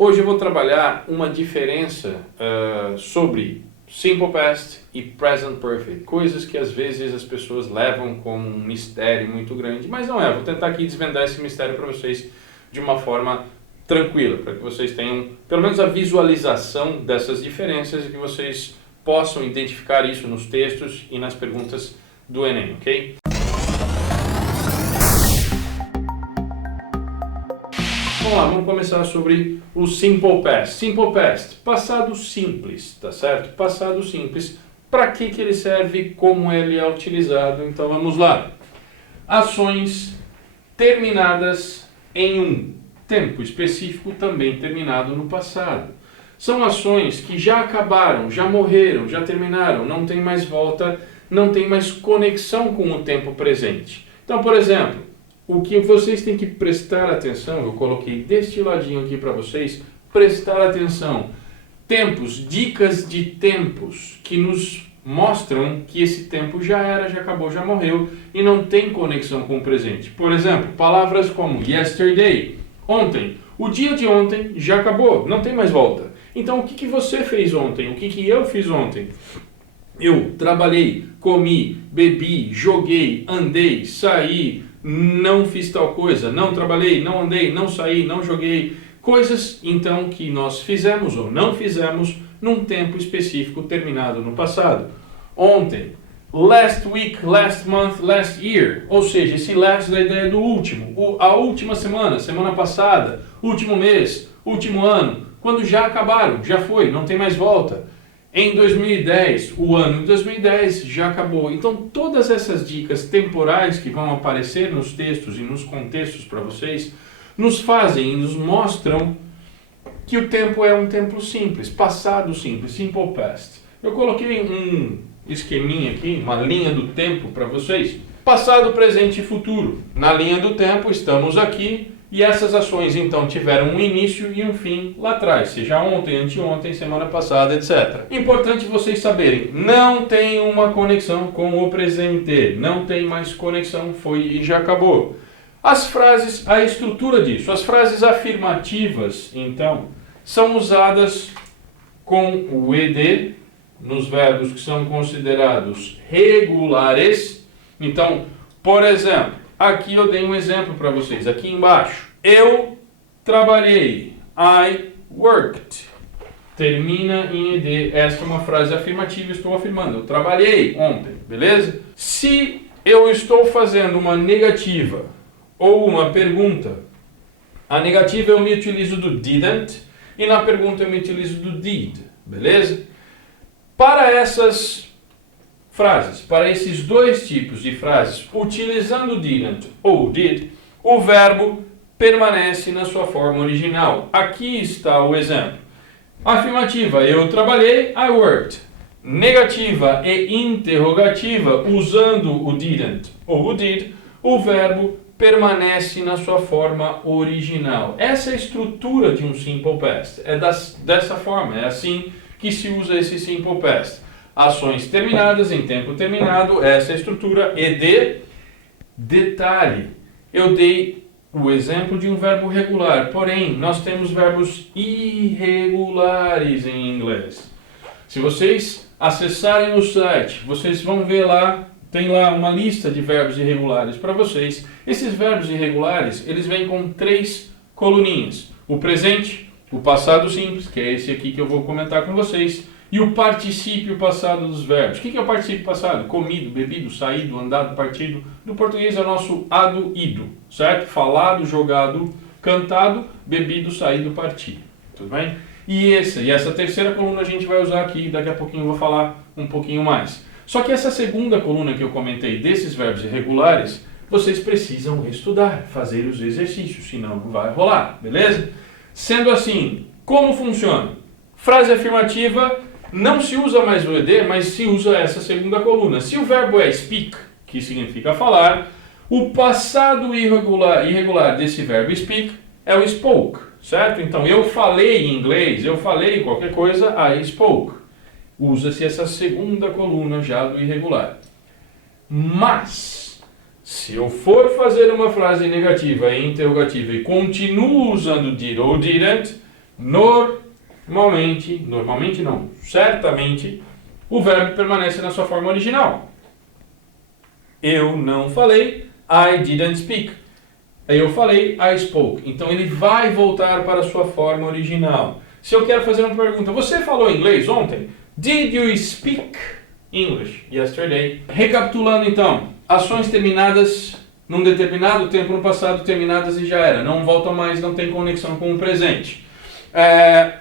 Hoje eu vou trabalhar uma diferença sobre Simple Past e Present Perfect, coisas que às vezes as pessoas levam como um mistério muito grande, mas não é. Vou tentar aqui desvendar esse mistério para vocês de uma forma tranquila, para que vocês tenham pelo menos a visualização dessas diferenças e que vocês possam identificar isso nos textos e nas perguntas do Enem, ok? Vamos lá, vamos começar sobre o Simple Past. Simple Past, passado simples, tá certo? Passado simples, para que ele serve, como ele é utilizado? Então vamos lá. Ações terminadas em um tempo específico, também terminado no passado. São ações que já acabaram, já morreram, já terminaram, não tem mais volta, não tem mais conexão com o tempo presente. Então, por exemplo, o que vocês têm que prestar atenção, eu coloquei deste ladinho aqui para vocês, prestar atenção. Tempos, dicas de tempos que nos mostram que esse tempo já era, já acabou, já morreu e não tem conexão com o presente. Por exemplo, palavras como yesterday, ontem. O dia de ontem já acabou, não tem mais volta. Então o que você fez ontem? O que eu fiz ontem? Eu trabalhei, comi, bebi, joguei, andei, saí, não fiz tal coisa, não trabalhei, não andei, não saí, não joguei. Coisas, então, que nós fizemos ou não fizemos num tempo específico terminado no passado. Ontem, last week, last month, last year. Ou seja, esse last da ideia do último. A última semana, semana passada, último mês, último ano. Quando já acabaram, já foi, não tem mais volta. Em 2010, o ano de 2010 já acabou. Então, todas essas dicas temporais que vão aparecer nos textos e nos contextos para vocês, nos fazem e nos mostram que o tempo é um tempo simples, passado simples, simple past. Eu coloquei um esqueminha aqui, uma linha do tempo para vocês. Passado, presente e futuro. Na linha do tempo, estamos aqui. E essas ações, então, tiveram um início e um fim lá atrás, seja ontem, anteontem, semana passada, etc. Importante vocês saberem, não tem uma conexão com o presente, não tem mais conexão, foi e já acabou. As frases, a estrutura disso, as frases afirmativas, então, são usadas com o ed, nos verbos que são considerados regulares. Então, por exemplo, aqui eu dei um exemplo para vocês, aqui embaixo. Eu trabalhei. I worked. Termina em ed. Esta é uma frase afirmativa, estou afirmando. Eu trabalhei ontem, beleza? Se eu estou fazendo uma negativa ou uma pergunta, a negativa eu me utilizo do didn't e na pergunta eu me utilizo do did, beleza? Para essas frases, para esses dois tipos de frases, utilizando didn't ou did, o verbo permanece na sua forma original. Aqui está o exemplo. Afirmativa, eu trabalhei, I worked. Negativa e interrogativa, usando o didn't ou o did, o verbo permanece na sua forma original. Essa é a estrutura de um simple past. É dessa forma, é assim que se usa esse simple past. Ações terminadas em tempo terminado, essa é a estrutura. E de detalhe, eu dei o exemplo de um verbo regular, porém, nós temos verbos irregulares em inglês. Se vocês acessarem o site, vocês vão ver lá, tem lá uma lista de verbos irregulares para vocês. Esses verbos irregulares, eles vêm com 3 coluninhas. O presente, o passado simples, que é esse aqui que eu vou comentar com vocês, e o particípio passado dos verbos. O que é o particípio passado? Comido, bebido, saído, andado, partido. No português é o nosso ado, ido, certo? Falado, jogado, cantado, bebido, saído, partido. Tudo bem? E essa terceira coluna a gente vai usar aqui, daqui a pouquinho eu vou falar um pouquinho mais. Só que essa segunda coluna que eu comentei desses verbos irregulares, vocês precisam estudar, fazer os exercícios, senão não vai rolar, beleza? Sendo assim, como funciona? Frase afirmativa, não se usa mais o ed, mas se usa essa segunda coluna. Se o verbo é speak, que significa falar, o passado irregular desse verbo speak é o spoke, certo? Então, eu falei inglês, eu falei qualquer coisa, I spoke. Usa-se essa segunda coluna já do irregular. Mas, se eu for fazer uma frase negativa e interrogativa e continuo usando did ou didn't, normalmente não, certamente, o verbo permanece na sua forma original. Eu não falei, I didn't speak. Eu falei, I spoke. Então ele vai voltar para a sua forma original. Se eu quero fazer uma pergunta, você falou inglês ontem? Did you speak English yesterday? Recapitulando então, ações terminadas num determinado tempo no passado, terminadas e já era. Não voltam mais, não tem conexão com o presente.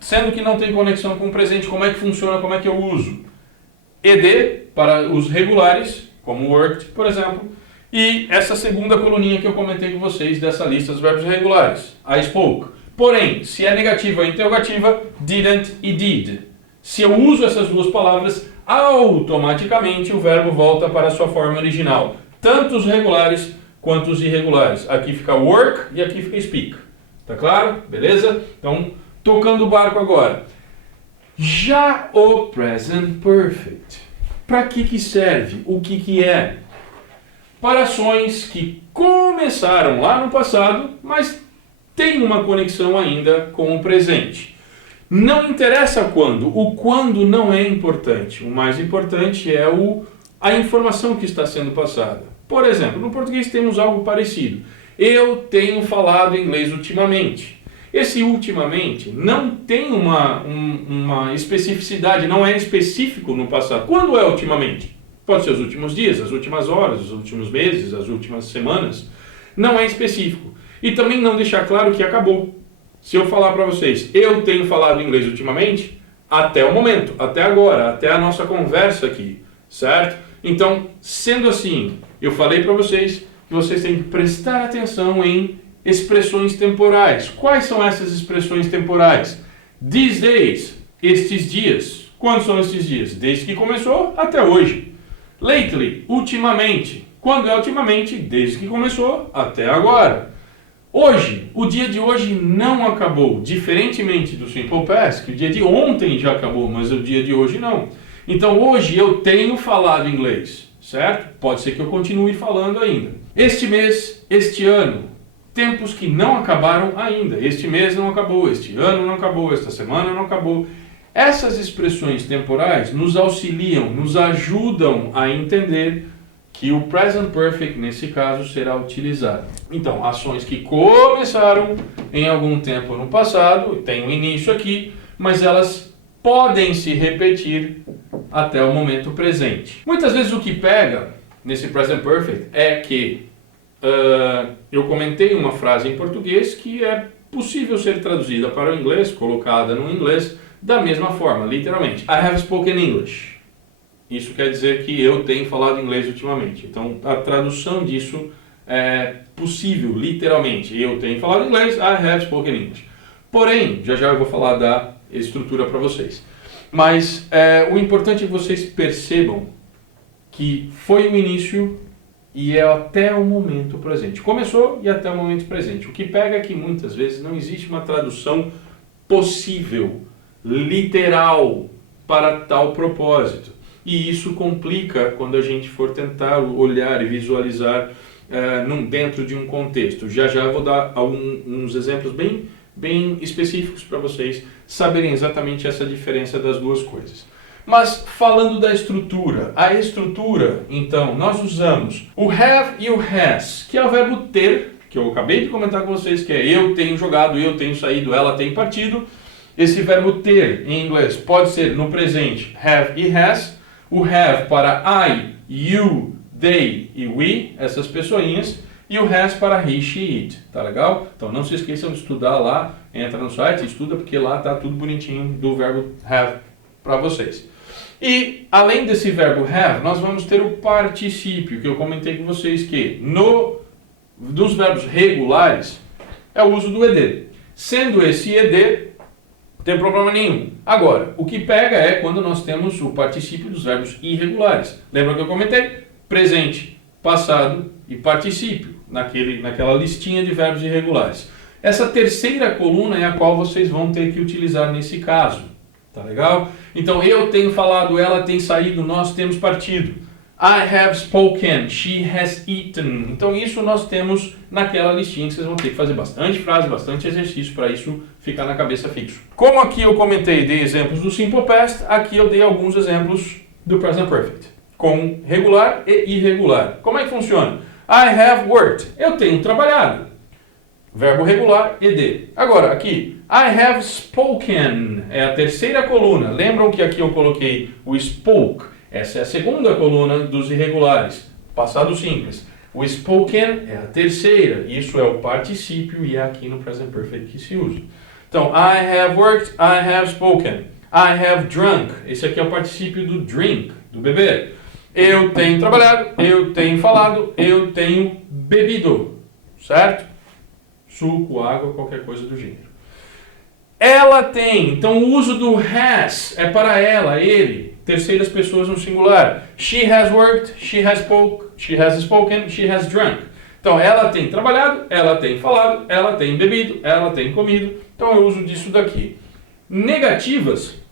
Sendo que não tem conexão com o presente, como é que funciona, como é que eu uso? ED para os regulares, como worked, por exemplo. E essa segunda coluninha que eu comentei com vocês dessa lista dos verbos regulares, I spoke. Porém, se é negativa ou interrogativa, didn't e did. Se eu uso essas duas palavras, automaticamente o verbo volta para a sua forma original. Tanto os regulares quanto os irregulares. Aqui fica work e aqui fica speak. Tá claro? Beleza? Então, tocando o barco agora. Já o present perfect. Para que serve? O que é? Para ações que começaram lá no passado, mas tem uma conexão ainda com o presente. Não interessa quando, o quando não é importante. O mais importante é a informação que está sendo passada. Por exemplo, no português temos algo parecido. Eu tenho falado inglês ultimamente. Esse ultimamente não tem uma especificidade, não é específico no passado. Quando é ultimamente? Pode ser os últimos dias, as últimas horas, os últimos meses, as últimas semanas. Não é específico. E também não deixar claro que acabou. Se eu falar para vocês, eu tenho falado inglês ultimamente, até o momento, até agora, até a nossa conversa aqui, certo? Então, sendo assim, eu falei para vocês que vocês têm que prestar atenção em expressões temporais. Quais são essas expressões temporais? These days, estes dias. Quando são estes dias? Desde que começou até hoje. Lately, ultimamente. Quando é ultimamente? Desde que começou até agora. Hoje, o dia de hoje não acabou, diferentemente do Simple Past, que o dia de ontem já acabou, mas o dia de hoje não. Então hoje eu tenho falado inglês, certo? Pode ser que eu continue falando ainda. Este mês, este ano, tempos que não acabaram ainda. Este mês não acabou, este ano não acabou, esta semana não acabou. Essas expressões temporais nos auxiliam, nos ajudam a entender que o present perfect, nesse caso, será utilizado. Então, ações que começaram em algum tempo no passado, tem um início aqui, mas elas podem se repetir até o momento presente. Muitas vezes o que pega nesse present perfect é que eu comentei uma frase em português que é possível ser traduzida para o inglês, colocada no inglês, da mesma forma, literalmente. I have spoken English. Isso quer dizer que eu tenho falado inglês ultimamente. Então, a tradução disso é possível, literalmente. Eu tenho falado inglês, I have spoken English. Porém, já eu vou falar da estrutura para vocês. Mas o importante é que vocês percebam que foi o início e é até o momento presente. Começou e até o momento presente. O que pega é que muitas vezes não existe uma tradução possível, literal, para tal propósito. E isso complica quando a gente for tentar olhar e visualizar dentro de um contexto. Já eu vou dar uns exemplos bem específicos para vocês saberem exatamente essa diferença das duas coisas. Mas falando da estrutura, a estrutura, então, nós usamos o have e o has, que é o verbo ter, que eu acabei de comentar com vocês, que é eu tenho jogado, eu tenho saído, ela tem partido. Esse verbo ter, em inglês, pode ser no presente have e has. O have para I, you, they e we, essas pessoinhas. E o has para he, she, it. Tá legal? Então não se esqueçam de estudar lá. Entra no site, estuda, porque lá tá tudo bonitinho do verbo have para vocês. E além desse verbo have, nós vamos ter o particípio, que eu comentei com vocês que dos verbos regulares é o uso do ed. Sendo esse ed, não tem problema nenhum. Agora, o que pega é quando nós temos o particípio dos verbos irregulares. Lembra que eu comentei? Presente, passado e particípio, naquela listinha de verbos irregulares. Essa terceira coluna é a qual vocês vão ter que utilizar nesse caso. Tá legal? Então, eu tenho falado, ela tem saído, nós temos partido. I have spoken, she has eaten. Então isso nós temos naquela listinha que vocês vão ter que fazer bastante frase, bastante exercício para isso ficar na cabeça fixo. Como aqui eu comentei, dei exemplos do Simple Past, aqui eu dei alguns exemplos do Present Perfect, com regular e irregular. Como é que funciona? I have worked, eu tenho trabalhado. Verbo regular, ed. Agora, aqui, I have spoken, é a terceira coluna. Lembram que aqui eu coloquei o spoke? Essa é a segunda coluna dos irregulares, passado simples. O spoken é a terceira, isso é o particípio e é aqui no Present Perfect que se usa. Então, I have worked, I have spoken. I have drunk, esse aqui é o particípio do drink, do beber. Eu tenho trabalhado, eu tenho falado, eu tenho bebido, certo? Suco, água, qualquer coisa do gênero. Ela tem, então o uso do has é para ela, ele, terceiras pessoas no singular. She has worked, she has spoken, she has drunk. Então ela tem trabalhado, ela tem falado, ela tem bebido, ela tem comido. Então eu uso disso daqui. Negativas,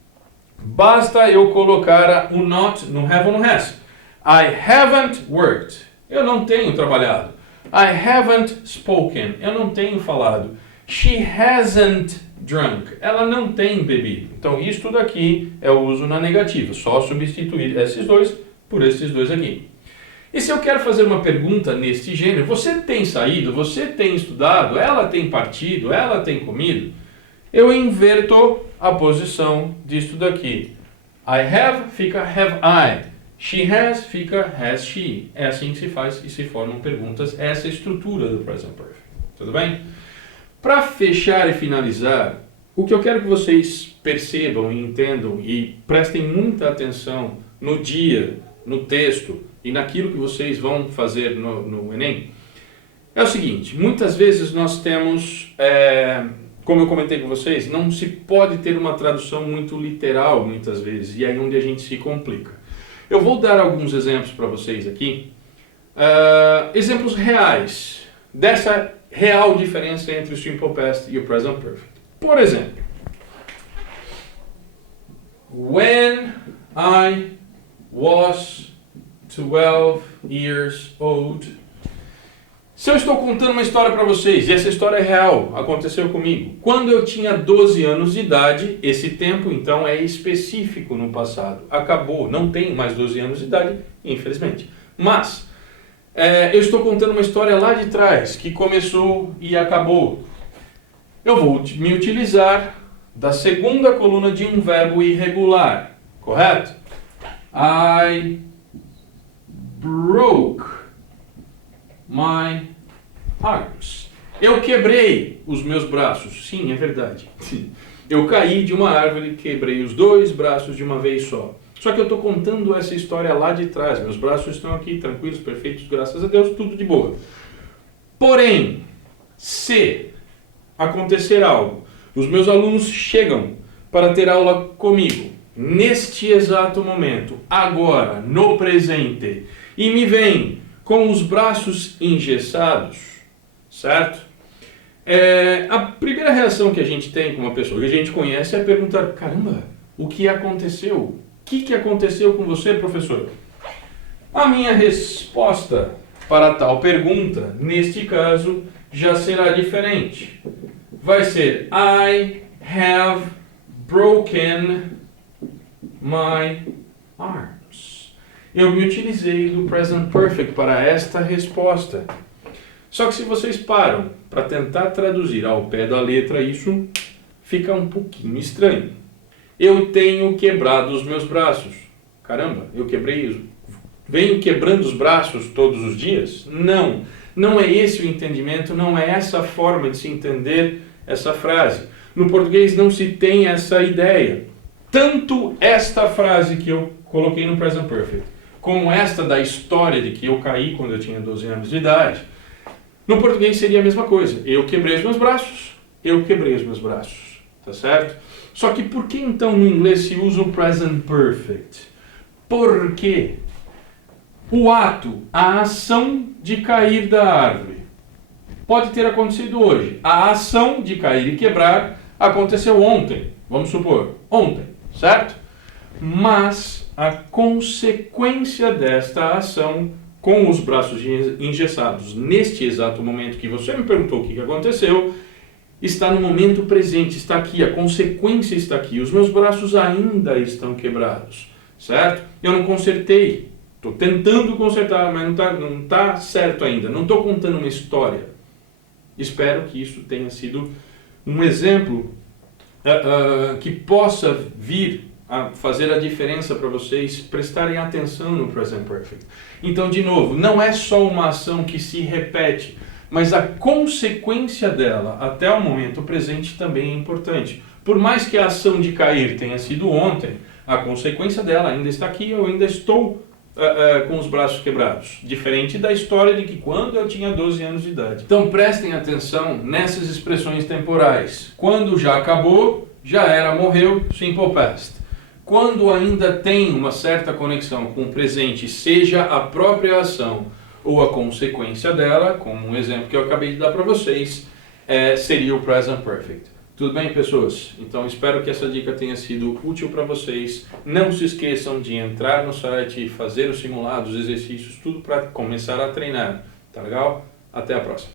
basta eu colocar o not no have ou no has. I haven't worked, eu não tenho trabalhado. I haven't spoken, eu não tenho falado. She hasn't drunk, ela não tem bebido. Então isso tudo aqui é o uso na negativa, só substituir esses dois por esses dois aqui. E se eu quero fazer uma pergunta neste gênero, você tem saído, você tem estudado, ela tem partido, ela tem comido, eu inverto a posição disto daqui. I have fica have I. She has fica has she. É assim que se faz e se formam perguntas. Essa é a estrutura do Present Perfect. Tudo bem? Para fechar e finalizar, o que eu quero que vocês percebam e entendam e prestem muita atenção no dia, no texto e naquilo que vocês vão fazer no Enem, é o seguinte: muitas vezes nós temos, como eu comentei com vocês, não se pode ter uma tradução muito literal muitas vezes, e é aí onde a gente se complica. Eu vou dar alguns exemplos para vocês aqui, exemplos reais, dessa real diferença entre o Simple Past e o Present Perfect. Por exemplo, when I was 12 years old. Se eu estou contando uma história para vocês, e essa história é real, aconteceu comigo. Quando eu tinha 12 anos de idade, esse tempo então é específico no passado. Acabou, não tenho mais 12 anos de idade, infelizmente. Mas, eu estou contando uma história lá de trás, que começou e acabou. Eu vou me utilizar da segunda coluna de um verbo irregular, correto? I broke my arms. Eu quebrei os meus braços. Sim, é verdade. Eu caí de uma árvore e quebrei os dois braços de uma vez só. Só que eu estou contando essa história lá de trás. Meus braços estão aqui, tranquilos, perfeitos, graças a Deus, tudo de boa. Porém, se acontecer algo, os meus alunos chegam para ter aula comigo, neste exato momento, agora, no presente, e me veem com os braços engessados, certo? A primeira reação que a gente tem com uma pessoa que a gente conhece é perguntar: caramba, o que aconteceu? O que aconteceu com você, professor? A minha resposta para tal pergunta, neste caso, já será diferente. Vai ser: I have broken my arms. Eu me utilizei do Present Perfect para esta resposta. Só que se vocês param para tentar traduzir ao pé da letra, isso fica um pouquinho estranho. Eu tenho quebrado os meus braços. Caramba, eu quebrei. Venho quebrando os braços todos os dias? Não. Não é esse o entendimento, não é essa a forma de se entender essa frase. No português não se tem essa ideia. Tanto esta frase que eu coloquei no Present Perfect, como esta da história de que eu caí quando eu tinha 12 anos de idade, no português seria a mesma coisa. Eu quebrei os meus braços, eu quebrei os meus braços. Tá certo? Só que por que então no inglês se usa o Present Perfect? Porque o ato, a ação de cair da árvore, pode ter acontecido hoje. A ação de cair e quebrar aconteceu ontem, vamos supor, ontem, certo? mas a consequência desta ação com os braços engessados neste exato momento que você me perguntou o que aconteceu, está no momento presente, está aqui, a consequência está aqui, os meus braços ainda estão quebrados, certo? Eu não consertei, estou tentando consertar, mas não está certo ainda, não estou contando uma história. Espero que isso tenha sido um exemplo que possa vir a fazer a diferença para vocês prestarem atenção no Present Perfect. Então, de novo, não é só uma ação que se repete, mas a consequência dela até o momento presente também é importante. Por mais que a ação de cair tenha sido ontem, a consequência dela ainda está aqui, eu ainda estou com os braços quebrados. Diferente da história de que quando eu tinha 12 anos de idade. Então prestem atenção nessas expressões temporais. Quando já acabou, já era, morreu, simple past. Quando ainda tem uma certa conexão com o presente, seja a própria ação ou a consequência dela, como um exemplo que eu acabei de dar para vocês, seria o Present Perfect. Tudo bem, pessoas? Então espero que essa dica tenha sido útil para vocês. Não se esqueçam de entrar no site, fazer os simulados, exercícios, tudo para começar a treinar. Tá legal? Até a próxima.